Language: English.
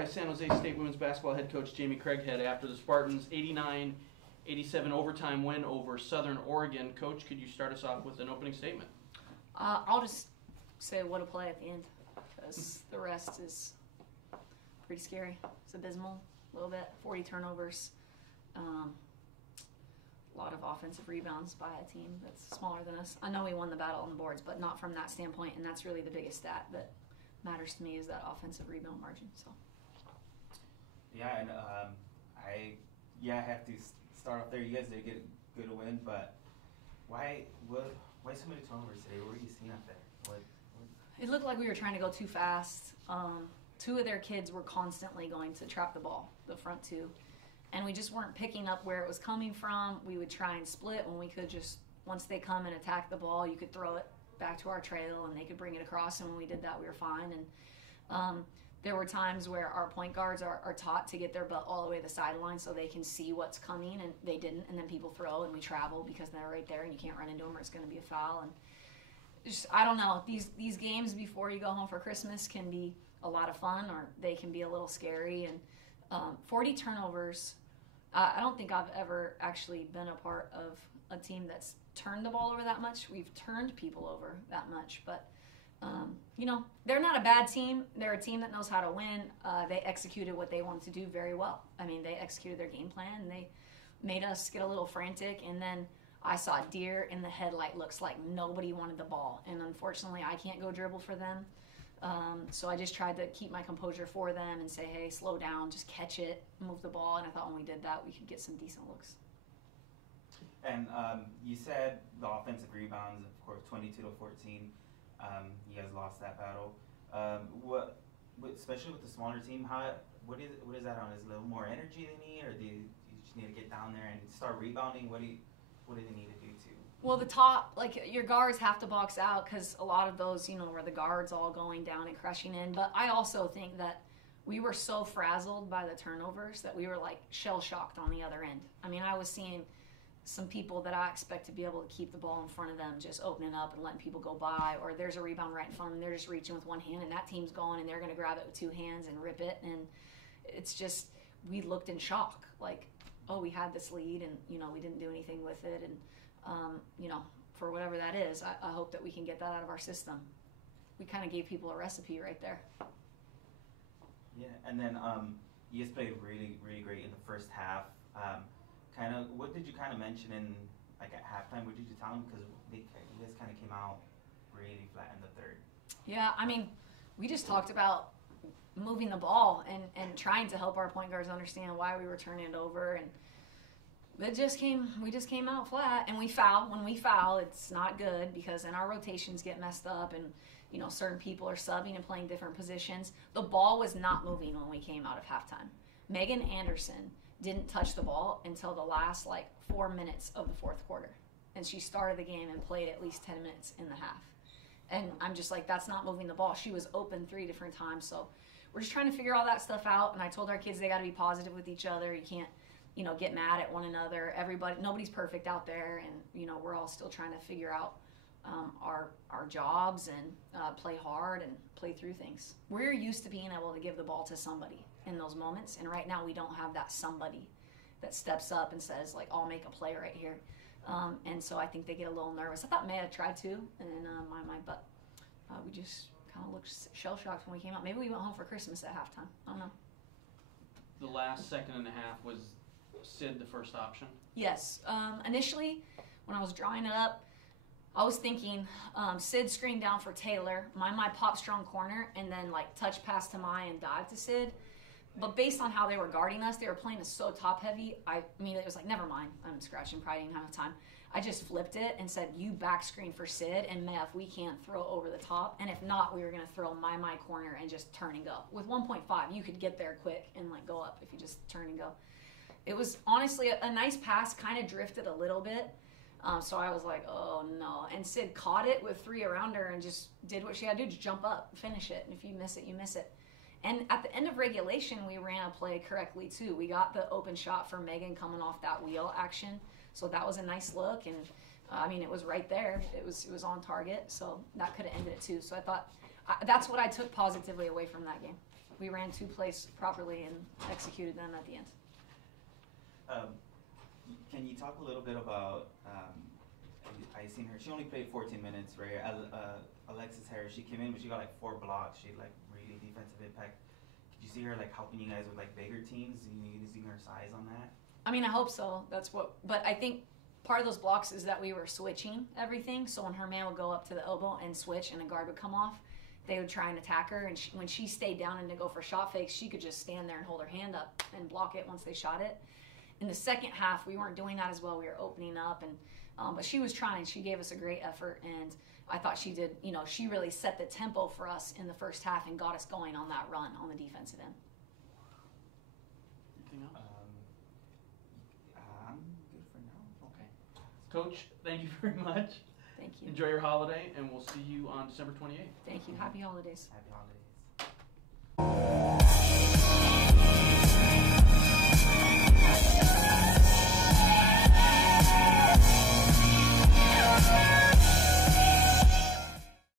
by San Jose State women's basketball head coach Jamie Craighead after the Spartans' 89-87 overtime win over Southern Oregon. Coach, could you start us off with an opening statement? I'll just say what a play at the end, because the rest is pretty scary. It's abysmal a little bit. 40 turnovers, a lot of offensive rebounds by a team that's smaller than us. I know we won the battle on the boards, but not from that standpoint, and that's really the biggest stat that matters to me is that offensive rebound margin. So. Yeah, and I have to start off there. You guys did get a good win, but why so many turnovers today? What were you seeing out there? What? It looked like we were trying to go too fast. Two of their kids were constantly going to trap the ball, the front two, and we just weren't picking up where it was coming from. We would try and split when we could just, once they come and attack the ball, you could throw it back to our trail and they could bring it across, and when we did that we were fine. And there were times where our point guards are taught to get their butt all the way to the sideline so they can see what's coming, and they didn't, and then people throw and we travel because they're right there and you can't run into them or it's going to be a foul. And just, I don't know, these games before you go home for Christmas can be a lot of fun, or they can be a little scary. And 40 turnovers, I don't think I've ever actually been a part of a team that's turned the ball over that much. We've turned people over that much, but they're not a bad team. They're a team that knows how to win. They executed what they wanted to do very well. I mean, they executed their game plan, and they made us get a little frantic, and then I saw deer in the headlight looks like nobody wanted the ball, and unfortunately I can't go dribble for them. So I just tried to keep my composure for them and say, hey, slow down, just catch it, move the ball, and I thought when we did that we could get some decent looks. And you said the offensive rebounds, of course, 22-14. You guys lost that battle. Especially with the smaller team, what is that on? Is it a little more energy they need, or do you just need to get down there and start rebounding? What do they need to do to? Well, the top, your guards have to box out, because a lot of those, were the guards all going down and crushing in. But I also think that we were so frazzled by the turnovers that we were shell-shocked on the other end. I mean, I was seeing some people that I expect to be able to keep the ball in front of them just opening up and letting people go by, or there's a rebound right in front of them, they're just reaching with one hand, and that team's going and they're going to grab it with two hands and rip it. And it's just, we looked in shock, oh, we had this lead and we didn't do anything with it. And for whatever that is, I hope that we can get that out of our system. We kind of gave people a recipe right there. Yeah, and then you guys played really, really great in the first half. What did you mention in at halftime? What did you tell them? Because you guys kind of came out really flat in the third. Yeah, I mean, we just talked about moving the ball and trying to help our point guards understand why we were turning it over, and we just came out flat. And we foul. When we foul, it's not good, because then our rotations get messed up, and certain people are subbing and playing different positions. The ball was not moving when we came out of halftime. Megan Anderson didn't touch the ball until the last 4 minutes of the fourth quarter, and she started the game and played at least 10 minutes in the half. And I'm just that's not moving the ball. She was open 3 different times. So we're just trying to figure all that stuff out. And I told our kids they got to be positive with each other. You can't get mad at one another. Nobody's perfect out there, and we're all still trying to figure out our jobs and play hard and play through things. We're used to being able to give the ball to somebody in those moments, and right now we don't have that somebody that steps up and says I'll make a play right here. And so I think they get a little nervous. I thought Maya tried to in my mind, but we just kind of looked shell-shocked when we came out. Maybe we went home for Christmas at halftime. I don't know. The last second and a half, was Sid the first option? Yes. Initially, when I was drawing it up, I was thinking Sid screened down for Taylor, my pop strong corner, and then touch pass to Maya and dive to Sid. But based on how they were guarding us, they were playing us so top heavy. I mean, it was never mind. I'm scratching, probably didn't have time. I just flipped it and said, you back screen for Sid, and if we can't throw over the top, and if not, we were going to throw my corner and just turn and go. With 1.5, you could get there quick and go up if you just turn and go. It was honestly a nice pass, kind of drifted a little bit. So I was oh no. And Sid caught it with 3 around her and just did what she had to do, just jump up, finish it. And if you miss it, you miss it. And at the end of regulation, we ran a play correctly too. We got the open shot for Megan coming off that wheel action. So that was a nice look. And I mean, it was right there. It was on target. So that could have ended it too. So I thought that's what I took positively away from that game. we ran 2 plays properly and executed them at the end. Can you talk a little bit about, I seen her, she only played 14 minutes, right? Alexis Harris, she came in, but she got like 4 blocks. She had like really defensive impact. Could you see her like helping you guys with like bigger teams? Using her size on that? I mean, I hope so. But I think part of those blocks is that we were switching everything. So when her man would go up to the elbow and switch and a guard would come off, they would try and attack her. And when she stayed down and to go for shot fakes, she could just stand there and hold her hand up and block it once they shot it. In the second half, we weren't doing that as well. We were opening up, but she was trying. She gave us a great effort, and I thought she did. She really set the tempo for us in the first half and got us going on that run on the defensive end. Anything else? I'm good for now. Okay. Coach, thank you very much. Thank you. Enjoy your holiday, and we'll see you on December 28th. Thank you. Happy holidays. Happy holidays.